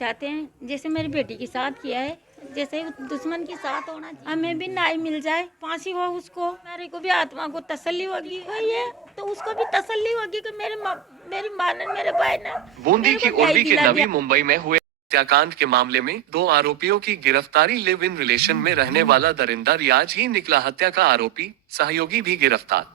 चाहते हैं, जैसे मेरी बेटी के साथ किया है, जैसे दुश्मन के साथ होना चाहिए। हमें भी न्याय मिल जाए, फांसी हो उसको, मेरे को भी आत्मा को तसल्ली होगी है, तो उसको भी तसल्ली होगी कि मेरी माँ ने, मेरे भाई ने बूंदी मेरे की को न्याय उर्वी के दिला नवी दिया। मुंबई में हुए हत्याकांड के मामले में 2 आरोपियों की गिरफ्तारी। लिव इन रिलेशन में रहने वाला दरिंदा रियाज ही निकला हत्या का आरोपी, सहयोगी भी गिरफ्तार।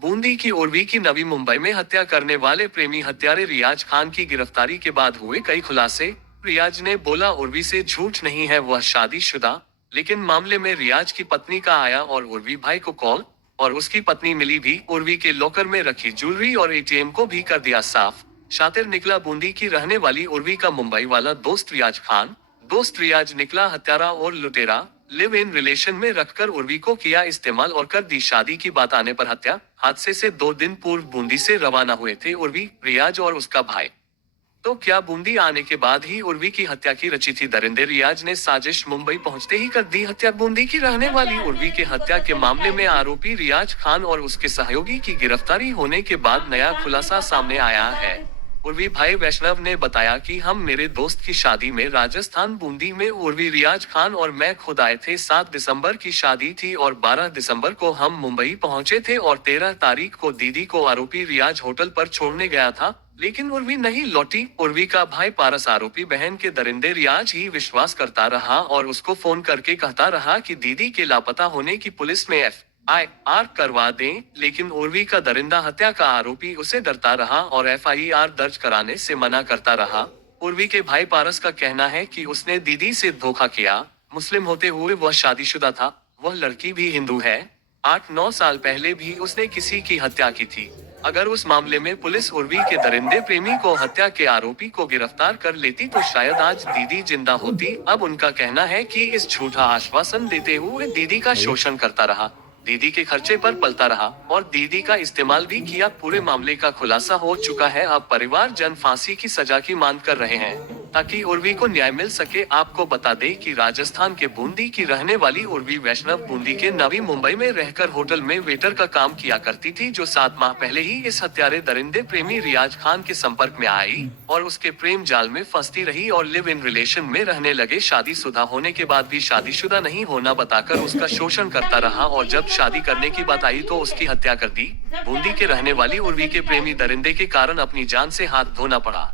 बूंदी की उर्वी की नवी मुंबई में हत्या करने वाले प्रेमी हत्यारे रियाज खान की गिरफ्तारी के बाद हुए कई खुलासे। रियाज ने बोला उर्वी से झूठ नहीं है, वह शादीशुदा। लेकिन मामले में रियाज की पत्नी का आया और उर्वी भाई को कॉल, और उसकी पत्नी मिली भी। उर्वी के लॉकर में रखी ज्वेलरी और एटीएम को भी कर दिया साफ। शातिर निकला बूंदी की रहने वाली उर्वी का मुंबई वाला दोस्त रियाज खान। दोस्त रियाज निकला हत्यारा और लुटेरा। लिव इन रिलेशन में रखकर उर्वी को किया इस्तेमाल और कर दी शादी की बात आने पर हत्या। हादसे से 2 दिन पूर्व बूंदी से रवाना हुए थे उर्वी, रियाज और उसका भाई। तो क्या बूंदी आने के बाद ही उर्वी की हत्या की रची थी? दरिंदे रियाज ने साजिश, मुंबई पहुंचते ही कर दी हत्या। बूंदी की रहने वाली उर्वी के हत्या के मामले में आरोपी रियाज खान और उसके सहयोगी की गिरफ्तारी होने के बाद नया खुलासा सामने आया है। उर्वी भाई वैष्णव ने बताया कि हम मेरे दोस्त की शादी में राजस्थान बूंदी में उर्वी, रियाज खान और मैं खुद आए थे। 7 दिसंबर की शादी थी और 12 दिसंबर को हम मुंबई पहुंचे थे और 13 तारीख को दीदी को आरोपी रियाज होटल पर छोड़ने गया था, लेकिन उर्वी नहीं लौटी। उर्वी का भाई पारस आरोपी बहन के दरिंदे रियाज ही विश्वास करता रहा और उसको फोन करके कहता रहा कि दीदी के लापता होने की पुलिस में FIR करवा दें, लेकिन उर्वी का दरिंदा हत्या का आरोपी उसे डरता रहा और FIR दर्ज कराने से मना करता रहा। उर्वी के भाई पारस का कहना है कि उसने दीदी से धोखा किया। मुस्लिम होते हुए वह शादीशुदा था, वह लड़की भी हिंदू है। 8-9 साल पहले भी उसने किसी की हत्या की थी। अगर उस मामले में पुलिस उर्वी के दरिंदे प्रेमी को, हत्या के आरोपी को गिरफ्तार कर लेती तो शायद आज दीदी जिंदा होती। अब उनका कहना है कि इस झूठा आश्वासन देते हुए दीदी का शोषण करता रहा, दीदी के खर्चे पर पलता रहा और दीदी का इस्तेमाल भी किया। पूरे मामले का खुलासा हो चुका है। अब परिवार जन फांसी की सजा की मांग कर रहे हैं ताकि उर्वी को न्याय मिल सके। आपको बता दें कि राजस्थान के बूंदी की रहने वाली उर्वी वैष्णव बूंदी के नवी मुंबई में रहकर होटल में वेटर का काम किया करती थी, जो 7 माह पहले ही इस हत्यारे दरिंदे प्रेमी रियाज खान के संपर्क में आई और उसके प्रेम जाल में फंसती रही और लिव इन रिलेशन में रहने लगे। शादीशुदा होने के बाद भी शादीशुदा नहीं होना बताकर उसका शोषण करता रहा और जब शादी करने की बात आई तो उसकी हत्या कर दी। बूंदी के रहने वाली उर्वी के प्रेमी दरिंदे के कारण अपनी जान से हाथ धोना पड़ा।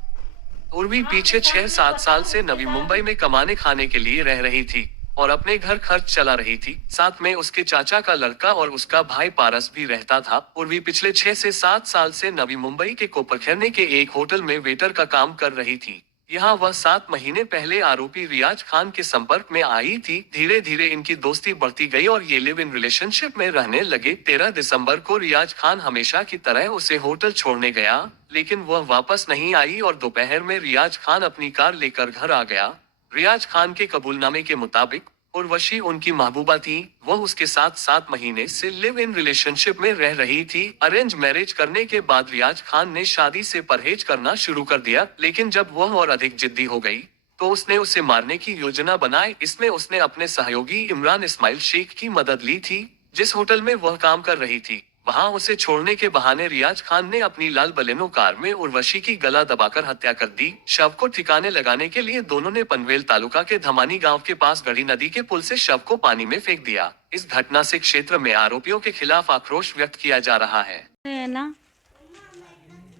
उर्वी पीछे 6-7 साल से नवी मुंबई में कमाने खाने के लिए रह रही थी और अपने घर खर्च चला रही थी। साथ में उसके चाचा का लड़का और उसका भाई पारस भी रहता था। उर्वी पिछले 6 से 7 साल से नवी मुंबई के कोपरखैरने के एक होटल में वेटर का काम कर रही थी। यहाँ वह 7 महीने पहले आरोपी रियाज खान के संपर्क में आई थी। धीरे धीरे इनकी दोस्ती बढ़ती गई और ये लिव इन रिलेशनशिप में रहने लगे। 13 दिसंबर को रियाज खान हमेशा की तरह उसे होटल छोड़ने गया, लेकिन वह वापस नहीं आई और दोपहर में रियाज खान अपनी कार लेकर घर आ गया। रियाज खान के कबूलनामे के मुताबिक उर्वशी उनकी महबूबा थी। वह उसके साथ 7 महीने से लिव इन रिलेशनशिप में रह रही थी। अरेंज मैरिज करने के बाद रियाज खान ने शादी से परहेज करना शुरू कर दिया, लेकिन जब वह और अधिक जिद्दी हो गई तो उसने उसे मारने की योजना बनाई। इसमें उसने अपने सहयोगी इमरान इस्माइल शेख की मदद ली थी, जिस होटल में वह काम कर रही थी। वहां उसे छोड़ने के बहाने रियाज खान ने अपनी लाल बलेनो कार में उर्वशी की गला दबाकर हत्या कर दी। शव को ठिकाने लगाने के लिए दोनों ने पनवेल तालुका के धमानी गांव के पास गढ़ी नदी के पुल से शव को पानी में फेंक दिया। इस घटना से क्षेत्र में आरोपियों के खिलाफ आक्रोश व्यक्त किया जा रहा है। ना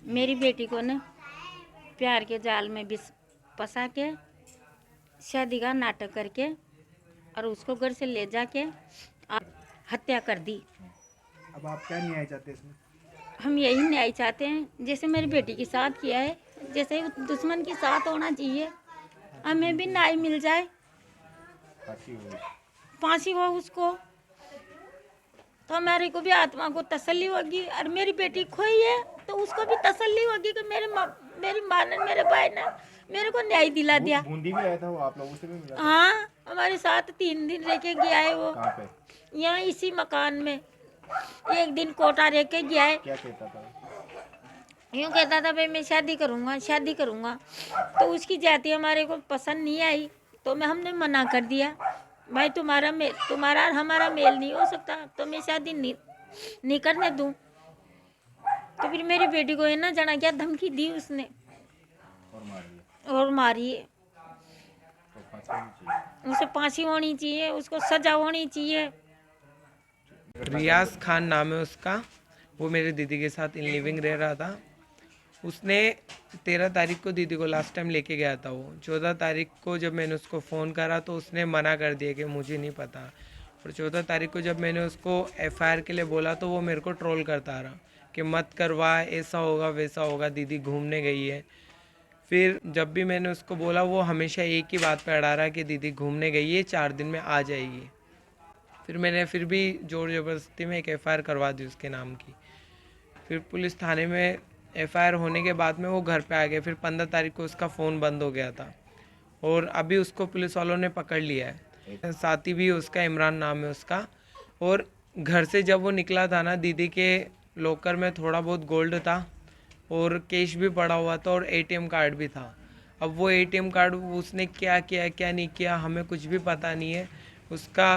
मेरी बेटी को ना प्यार के जाल में विष फंसा के शादी का नाटक करके और उसको घर से ले जाके हत्या कर दी। अब आप क्या न्याय चाहते हैं इसमें? हम यही न्याय चाहते हैं, जैसे मेरी बेटी के साथ किया है, जैसे दुश्मन के साथ होना चाहिए। हमें भी न्याय मिल जाए, फांसी हो उसको, तो हमारे को भी आत्मा को तसल्ली होगी और मेरी बेटी खोई है तो उसको भी तसल्ली होगी कि मेरी माँ ने, मेरे भाई ने मेरे को न्याय दिला दिया। बूंदी भी आया था वो, आप लोगों से भी मिला? हाँ, हमारे साथ 3 दिन रह के गया है वो। कहाँ पे? यहाँ इसी मकान में। एक दिन कोटा रह के गया है। क्या कहता था? यूँ कहता था भाई मैं शादी करूँगा, शादी करूँगा। तो उसकी जाति हमारे को पसंद नहीं आई तो हमने मना कर दिया, भाई तुम्हारा और हमारा मेल नहीं हो सकता तो मैं शादी नहीं करने दूँ। तो फिर मेरी बेटी को है ना जाना क्या धमकी दी उसने और मारी है। उसे फांसी होनी चाहिए, उसको सजा होनी चाहिए। रियाज खान नाम है उसका। वो मेरे दीदी के साथ इन लिविंग रह रहा था। उसने 13 तारीख को दीदी को लास्ट टाइम लेके गया था। वो 14 तारीख को जब मैंने उसको फ़ोन करा तो उसने मना कर दिया कि मुझे नहीं पता। और 14 तारीख को जब मैंने उसको एफआईआर के लिए बोला तो वो मेरे को ट्रोल करता रहा कि मत करवा, ऐसा होगा वैसा होगा, दीदी घूमने गई है। फिर जब भी मैंने उसको बोला वो हमेशा एक ही बात पे अड़ा रहा कि दीदी घूमने गई है, 4 दिन में आ जाएगी। फिर मैंने फिर भी ज़ोर ज़बरदस्ती में एक एफआईआर करवा दी उसके नाम की। फिर पुलिस थाने में एफआईआर होने के बाद में वो घर पे आ गया। फिर 15 तारीख को उसका फ़ोन बंद हो गया था और अभी उसको पुलिस वालों ने पकड़ लिया है। साथी भी उसका, इमरान नाम है उसका। और घर से जब वो निकला था ना, दीदी के लॉकर में थोड़ा बहुत गोल्ड था और कैश भी पड़ा हुआ था और एटीएम कार्ड भी था। अब वो एटीएम कार्ड उसने क्या किया क्या नहीं किया हमें कुछ भी पता नहीं है। उसका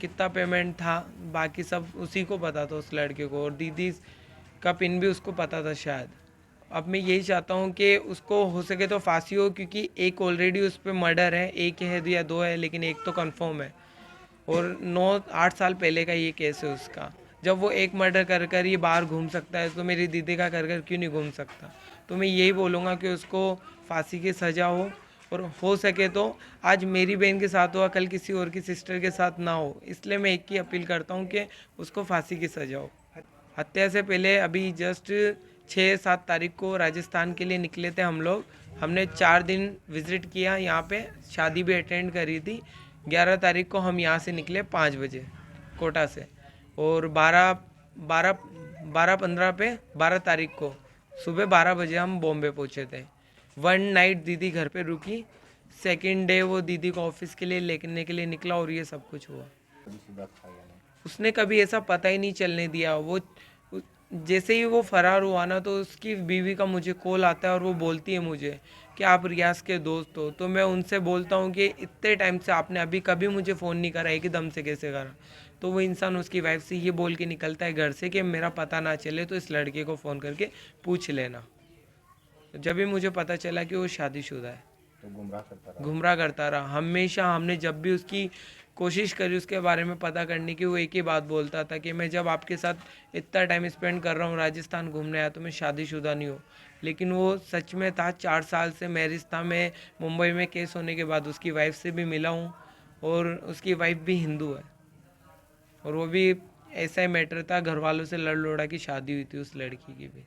कितना पेमेंट था बाकी सब उसी को पता था, उस लड़के को। और दीदी का पिन भी उसको पता था शायद। अब मैं यही चाहता हूँ कि उसको हो सके तो फांसी हो, क्योंकि एक ऑलरेडी उस पर मर्डर है, एक है या 2 है, लेकिन एक तो कंफर्म है। और 9-8 साल पहले का ये केस है उसका। जब वो एक मर्डर कर कर ये बाहर घूम सकता है तो मेरी दीदी का कर कर क्यों नहीं घूम सकता। तो मैं यही बोलूँगा कि उसको फांसी की सज़ा हो, और हो सके तो आज मेरी बहन के साथ हुआ कल किसी और की सिस्टर के साथ ना हो। इसलिए मैं एक ही अपील करता हूँ कि उसको फांसी की सज़ा हो। हत्या से पहले अभी जस्ट 6-7 तारीख को राजस्थान के लिए निकले थे हम लोग। हमने 4 दिन विज़िट किया यहाँ पे, शादी भी अटेंड करी थी। 11 तारीख को हम यहाँ से निकले 5 बजे कोटा से, और 12 तारीख को सुबह 12 बजे हम बॉम्बे पहुँचे थे। 1 नाइट दीदी घर पे रुकी। सेकेंड डे वो दीदी को ऑफिस के लिए लेने के लिए निकला और ये सब कुछ हुआ। उसने कभी ऐसा पता ही नहीं चलने दिया। वो जैसे ही वो फरार हुआ ना तो उसकी बीवी का मुझे कॉल आता है और वो बोलती है मुझे कि आप रियाज के दोस्त हो। तो मैं उनसे बोलता हूँ कि इतने टाइम से आपने अभी कभी मुझे फ़ोन नहीं करा, एकदम से कैसे करा। तो वो इंसान उसकी वाइफ से ये बोल के निकलता है घर से कि मेरा पता ना चले तो इस लड़के को फ़ोन करके पूछ लेना। जब भी मुझे पता चला कि वो शादीशुदा है, तो गुमराह करता रहा हमेशा। हमने जब भी उसकी कोशिश करी उसके बारे में पता करने की, वो एक ही बात बोलता था कि मैं जब आपके साथ इतना टाइम स्पेंड कर रहा हूँ, राजस्थान घूमने आया, तो मैं शादीशुदा नहीं हूँ। लेकिन वो सच में था। 4 साल से मैरिज था। मैं मुंबई में केस होने के बाद उसकी वाइफ से भी मिला हूँ, और उसकी वाइफ भी हिंदू है। और वो भी ऐसा ही मैटर था, घर वालों से लड़ लोड़ा की शादी हुई थी उस लड़की की भी।